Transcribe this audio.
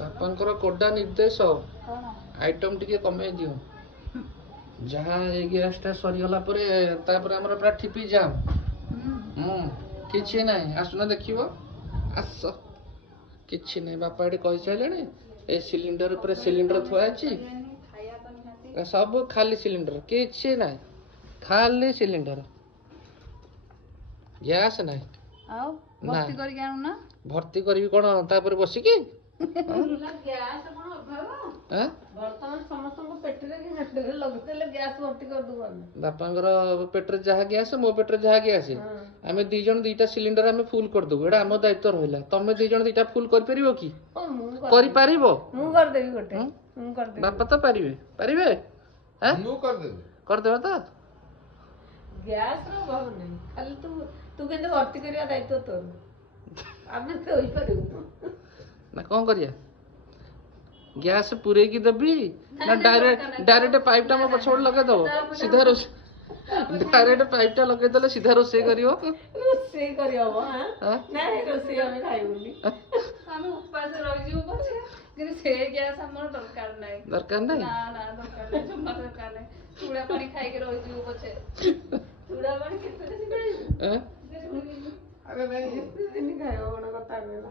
ବାପାଙ୍କର କୋଡା ନିର୍ଦ୍ଦେଶ ଆଇଟମ ଟିକେ କମେଇ ଦିଅ। ଯାହା ଏ ଗ୍ୟାସଟା ସରିଗଲା ପରେ ତାପରେ ଆମର ପୁରା ଠିପି ଜାମ୍। କିଛି ନାହିଁ, ଆସୁନ ଦେଖିବ। ଆସ, କିଛି ନାହିଁ। ବାପା ଏଠି କହିସାରିଲେଣି ଏ ସିଲିଣ୍ଡର ଉପରେ ସିଲିଣ୍ଡର ଥୁଆ ହେଇଛି, ସବୁ ଖାଲି ସିଲିଣ୍ଡର, କିଛି ନାହିଁ, ଖାଲି ସିଲିଣ୍ଡର, ଗ୍ୟାସ ନାହିଁ। ଆଉ ଭର୍ତ୍ତି କରିକି ଆଣୁନ। ଭର୍ତ୍ତି କରିବି କଣ ତାପରେ ବସିକି? ବାପାଙ୍କର ପେଟରେ ଯାହା ଗ୍ୟାସ, ମୋ ପେଟରେ ଯାହା ଗ୍ୟାସ, ଆମେ ଦି ଜଣ ଦିଟା ସିଲିଣ୍ଡର ଆମେ ଫୁଲ କରିଦବୁ। ଏଇଟା ଆମ ଦାୟିତ୍ୱ ରହିଲା। ତମେ ଦି ଜଣ ଦିଟା ଫୁଲ କରିପାରିବ କି? କରିପାରିବ? ମୁଁ କରିଦେବି ଗୋଟେ। ବାପା ତ ପାରିବେ, ପାରିବେ? କରିଦେବା ତ? ଗ୍ୟାସ ର ଅଭାବ ନାହିଁ, ଖାଲି ତୁ କିନ୍ତୁ ଭର୍ତ୍ତି କରିବା ଦାୟିତ୍ୱ ତୋର। ଆମେ ଶୋଇପାରିବୁ ନା କଣ କରିବା? ଗ୍ୟାସ ପୁରେଇକି ଦେବି ନା ଡାଇରେକ୍ଟ ପାଇପ୍ ଟା ମୋ ପଛପଟେ ଲଗେଇଦବ? ସିଧା ରୋଷେଇ, ଡାଇରେକ୍ଟ ପାଇପ୍ ଟା ଲଗେଇଦେଲେ ସିଧା ରୋଷେଇ କରିବ? ରୋଷେଇ କରିହବ? ନାଇଁ, ରୋଷେଇ ଆମେ ଖାଇବୁନି। ଆମେ ଉପାସ ରହିଯିବୁ ପଛେ, କିନ୍ତୁ ସେ ଗ୍ୟାସ ଆମର ଦରକାର ନାହିଁ। ଦରକାର ନାହିଁ? ନା ନା, ଦରକାର ନାହିଁ, ଜମା ଦରକାର ନାହିଁ। ଚୁଡ଼ା ପାଣି ଖାଇକି ରହିଯିବୁ ପଛେ। ଚୁଡ଼ା ପାଣି କେତେ ଦିନ ଖାଇବୁ? କେତେ ଦିନ ଖାଇବ? ଗୋଟେ କଥା କହିଲ।